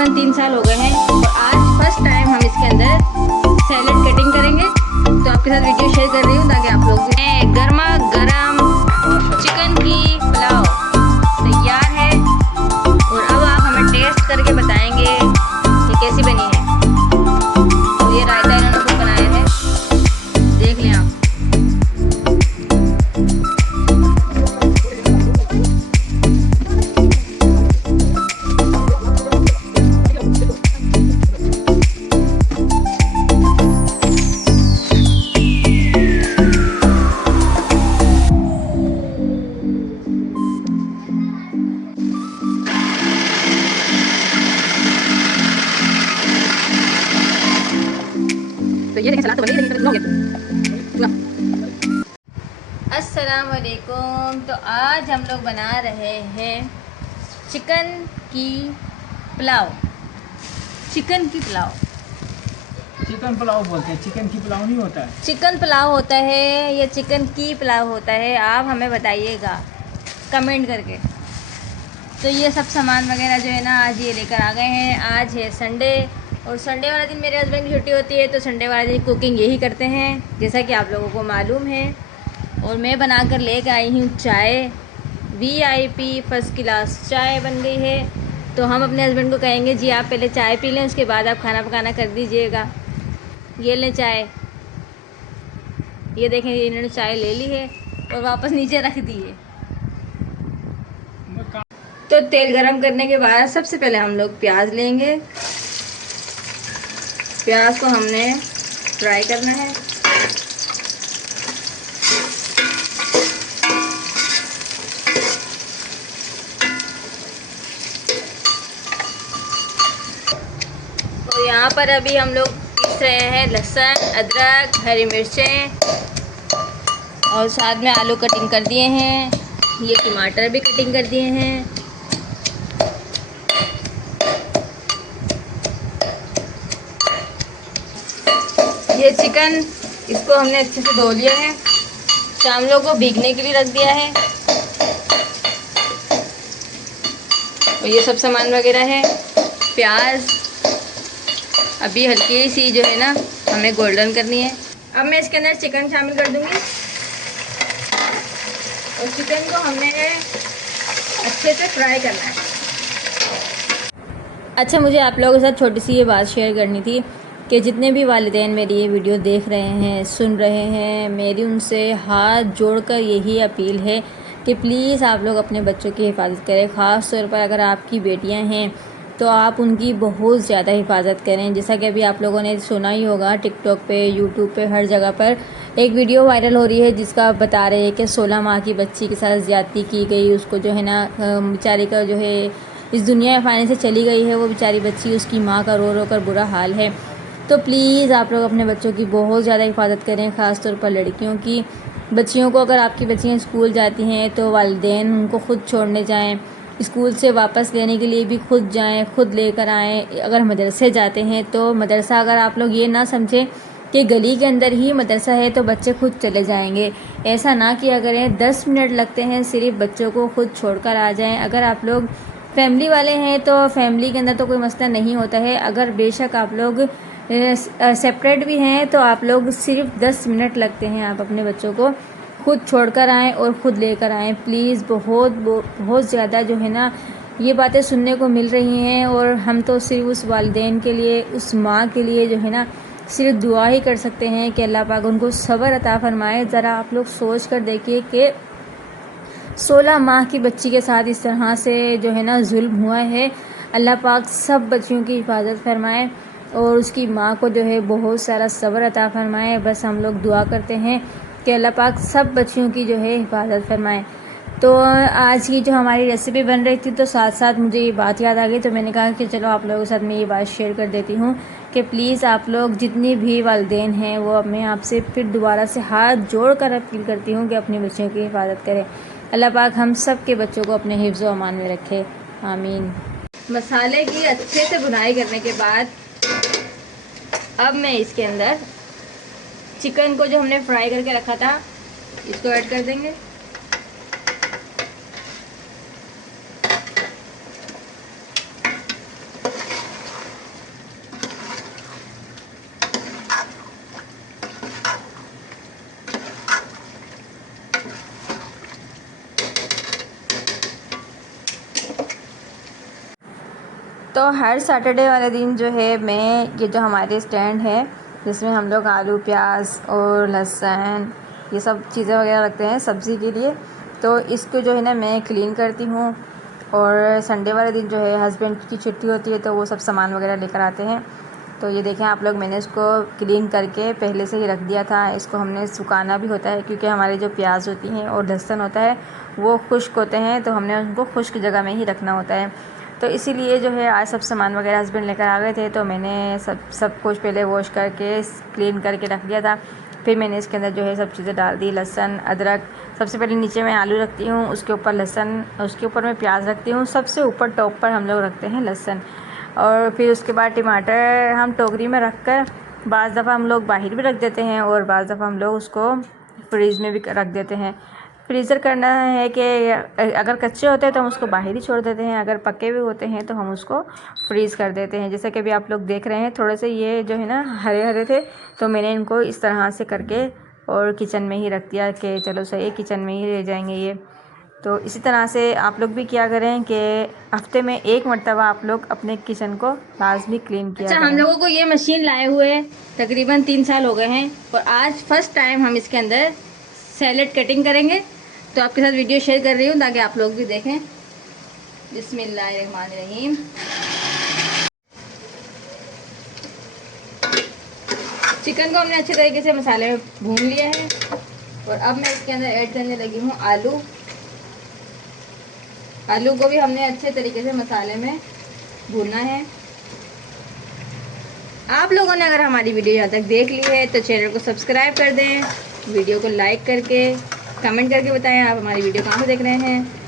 तकरीबन 3 साल हो गए हैं और आज फर्स्ट टाइम हम इसके अंदर सैलेड कटिंग करेंगे। तो आपके साथ वीडियो शेयर कर रही हूँ ताकि आप लोग भी। गर्मा गर्म चिकन की पुलाव तैयार है और अब आप हमें टेस्ट करके बताएंगे कि कैसी बनी है। और ये रायता इन्होंने खुद बनाया है, देख लें आप। तो ये देखें सलाद तो बनी लेकिन अस्सलाम वालेकुम। तो आज हम लोग बना रहे हैं चिकन की पुलाव। चिकन की पुलाव, चिकन पुलाव बोलते हैं, चिकन की पुलाव नहीं होता है। चिकन पुलाव होता है या चिकन की पुलाव होता है, आप हमें बताइएगा कमेंट करके। तो ये सब सामान वगैरह जो है ना आज ये लेकर आ गए हैं। आज है संडे और संडे वाला दिन मेरे हस्बैंड की छुट्टी होती है, तो संडे वाले दिन कुकिंग यही करते हैं जैसा कि आप लोगों को मालूम है। और मैं बनाकर लेकर आई हूँ चाय, VIP फर्स्ट क्लास चाय बन गई है। तो हम अपने हस्बैंड को कहेंगे जी आप पहले चाय पी लें, उसके बाद आप खाना पकाना कर दीजिएगा। ये लें चाय, ये देखें इन्होंने चाय ले ली है और वापस नीचे रख दी है। तो तेल गरम करने के बाद सबसे पहले हम लोग प्याज लेंगे। प्याज को हमने फ्राई करना है। तो यहाँ पर अभी हम लोग पीस रहे हैं लहसुन, अदरक, हरी मिर्चें और साथ में आलू कटिंग कर दिए हैं। ये टमाटर भी कटिंग कर दिए हैं। ये चिकन, इसको हमने अच्छे से धो लिया है, शामलों को भीगने के लिए रख दिया है। और ये सब सामान वगैरह है। प्याज अभी हल्की सी जो है ना हमें गोल्डन करनी है। अब मैं इसके अंदर चिकन शामिल कर दूंगी और चिकन को हमने अच्छे से फ्राई करना है। अच्छा, मुझे आप लोगों के साथ छोटी सी ये बात शेयर करनी थी कि जितने भी वालिदैन मेरी ये वीडियो देख रहे हैं, सुन रहे हैं, मेरी उनसे हाथ जोड़कर यही अपील है कि प्लीज़ आप लोग अपने बच्चों की हिफाजत करें। ख़ास तौर पर अगर आपकी बेटियां हैं तो आप उनकी बहुत ज़्यादा हिफाजत करें। जैसा कि अभी आप लोगों ने सुना ही होगा, टिकटॉक पे, यूट्यूब पे, हर जगह पर एक वीडियो वायरल हो रही है जिसका बता रहे हैं कि 16 माह की बच्ची के साथ ज़्यादती की गई। उसको जो है ना बेचारी का जो है इस दुनिया फ़ाने से चली गई है वो बेचारी बच्ची, उसकी माँ का रो रो कर बुरा हाल है। तो प्लीज़ आप लोग अपने बच्चों की बहुत ज़्यादा हिफाजत करें, ख़ास तौर पर लड़कियों की। बच्चियों को, अगर आपकी बच्चियाँ स्कूल जाती हैं तो वालिदैन उनको ख़ुद छोड़ने जाएं, स्कूल से वापस लेने के लिए भी खुद जाएं, खुद लेकर आएँ। अगर मदरसे जाते हैं तो मदरसा, अगर आप लोग ये ना समझें कि गली के अंदर ही मदरसा है तो बच्चे खुद चले जाएंगे, ऐसा ना किया करें। 10 मिनट लगते हैं सिर्फ, बच्चों को खुद छोड़कर आ जाएं। अगर आप लोग फैमिली वाले हैं तो फैमिली के अंदर तो कोई मसला नहीं होता है। अगर बेशक आप लोग सेपरेट भी हैं तो आप लोग सिर्फ 10 मिनट लगते हैं, आप अपने बच्चों को खुद छोड़कर आएँ और ख़ुद लेकर आएँ प्लीज़। बहुत ज़्यादा जो है ना ये बातें सुनने को मिल रही हैं और हम तो सिर्फ उस वालिदैन के लिए, उस माँ के लिए जो है ना सिर्फ दुआ ही कर सकते हैं कि अल्लाह पाक उनको सब्र अता फरमाए। ज़रा आप लोग सोच कर देखिए कि 16 माह की बच्ची के साथ इस तरह से जो है ना जुल्म हुआ है। अल्लाह पाक सब बच्चियों की हिफाजत फरमाए और उसकी माँ को जो है बहुत सारा सब्र अता फरमाए। बस हम लोग दुआ करते हैं कि अल्लाह पाक सब बच्चियों की जो है हिफाजत फरमाए। तो आज की जो हमारी रेसिपी बन रही थी तो साथ साथ मुझे ये बात याद आ गई, तो मैंने कहा कि चलो आप लोगों के साथ मैं ये बात शेयर कर देती हूँ कि प्लीज़ आप लोग जितनी भी वालिदैन हैं वो मैं आपसे फिर दोबारा से हाथ जोड़ कर अपील करती हूँ कि अपने बच्चों की हिफाजत करें। अल्लाह पाक हम सब के बच्चों को अपने हिफ्ज़ व अमान में रखे, आमीन। मसाले की अच्छे से भुनाई करने के बाद अब मैं इसके अंदर चिकन को जो हमने फ्राई करके रखा था इसको ऐड कर देंगे। तो हर सैटरडे वाले दिन जो है मैं ये जो हमारे स्टैंड है जिसमें हम लोग आलू प्याज और लहसुन ये सब चीज़ें वगैरह रखते हैं सब्ज़ी के लिए, तो इसको जो है ना मैं क्लीन करती हूँ। और संडे वाले दिन जो है हस्बैंड की छुट्टी होती है तो वो सब सामान वगैरह लेकर आते हैं। तो ये देखें आप लोग, मैंने इसको क्लीन करके पहले से ही रख दिया था। इसको हमने सुखाना भी होता है क्योंकि हमारे जो प्याज होती हैं और लहसुन होता है वो खुश्क होते हैं, तो हमने उनको खुश्क जगह में ही रखना होता है। तो इसीलिए जो है आज सब सामान वगैरह हस्बैंड लेकर आ गए थे, तो मैंने सब कुछ पहले वॉश करके क्लीन करके रख दिया था। फिर मैंने इसके अंदर जो है सब चीज़ें डाल दी, लहसुन अदरक। सबसे पहले नीचे मैं आलू रखती हूँ, उसके ऊपर लहसुन, उसके ऊपर मैं प्याज रखती हूँ, सबसे ऊपर टॉप पर हम लोग रखते हैं लहसुन। और फिर उसके बाद टमाटर हम टोकरी में रख कर बाज़ दफ़ा हम लोग बाहर भी रख देते हैं और बाज़ दफ़ा हम लोग उसको फ्रीज़ में भी रख देते हैं। फ्रीज़र करना है कि अगर कच्चे होते हैं तो हम उसको बाहर ही छोड़ देते हैं, अगर पके हुए होते हैं तो हम उसको फ्रीज़ कर देते हैं। जैसे कि अभी आप लोग देख रहे हैं थोड़े से ये जो है ना हरे हरे थे, तो मैंने इनको इस तरह से करके और किचन में ही रख दिया कि चलो सही किचन में ही रह जाएंगे ये। तो इसी तरह से आप लोग भी क्या करें कि हफ्ते में एक मरतबा आप लोग अपने किचन को लाजमी क्लीन किया करें। हम लोगों को ये मशीन लाए हुए तकरीबन 3 साल हो गए हैं और आज फर्स्ट टाइम हम इसके अंदर सैलेड कटिंग करेंगे, तो आपके साथ वीडियो शेयर कर रही हूँ ताकि आप लोग भी देखें। बिस्मिल्लाहिर्रहमानिर्रहीम। चिकन को हमने अच्छे तरीके से मसाले में भून लिया है और अब मैं इसके अंदर ऐड करने लगी हूँ आलू। आलू को भी हमने अच्छे तरीके से मसाले में भूनना है। आप लोगों ने अगर हमारी वीडियो यहाँ तक देख ली है तो चैनल को सब्सक्राइब कर दें, वीडियो को लाइक करके कमेंट करके बताएं आप हमारी वीडियो कहाँ से देख रहे हैं।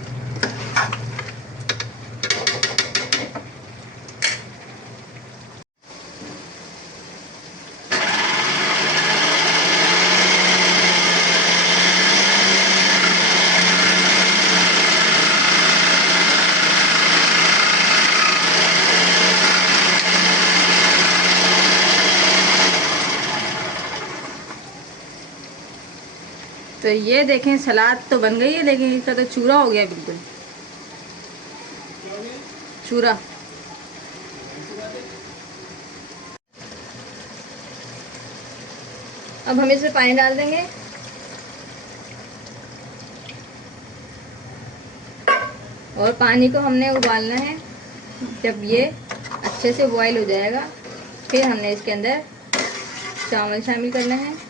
तो ये देखें सलाद तो बन गई है, लेकिन इसका तो चूरा हो गया बिल्कुल चूरा। अब हम इसमें पानी डाल देंगे और पानी को हमने उबालना है। जब ये अच्छे से बॉयल हो जाएगा फिर हमने इसके अंदर चावल शामिल करना है।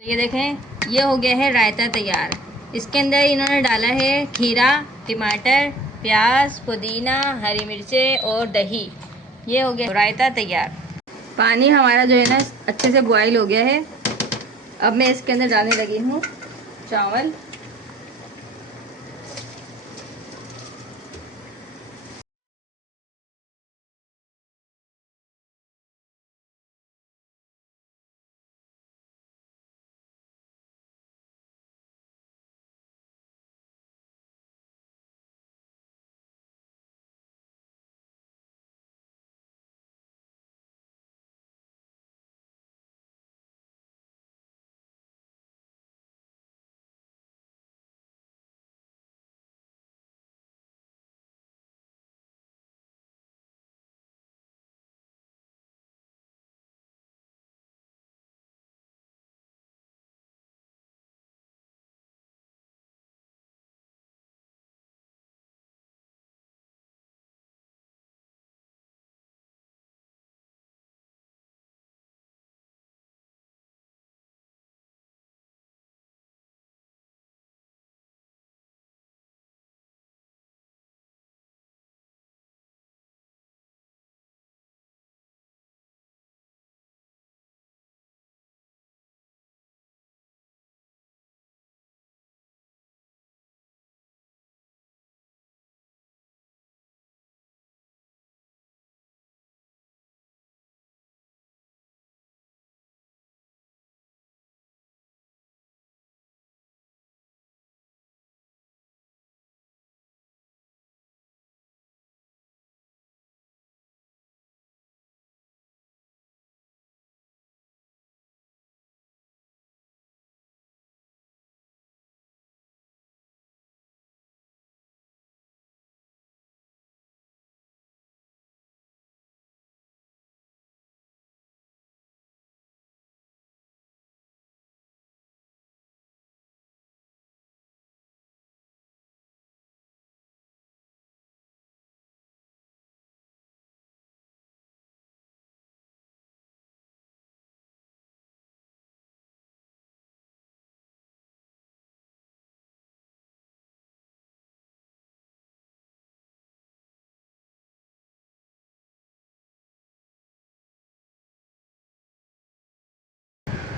तो ये देखें ये हो गया है रायता तैयार। इसके अंदर इन्होंने डाला है खीरा, टमाटर, प्याज, पुदीना, हरी मिर्चें और दही। ये हो गया रायता तैयार। पानी हमारा जो है ना अच्छे से बॉयल हो गया है। अब मैं इसके अंदर डालने लगी हूँ चावल।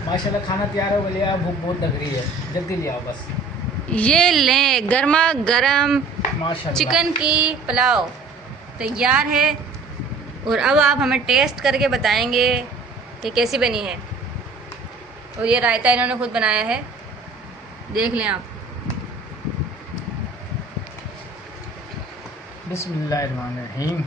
माशाल्लाह खाना तैयार हो गया, भूख बहुत लग रही है, जल्दी ले आओ बस। ये लें गर्मा गरम माशाल्लाह चिकन की पुलाव तैयार है। और अब आप हमें टेस्ट करके बताएंगे कि कैसी बनी है। और ये रायता इन्होंने खुद बनाया है, देख लें आप। बिस्मिल्लाहिर्रहमानिर्रहीम।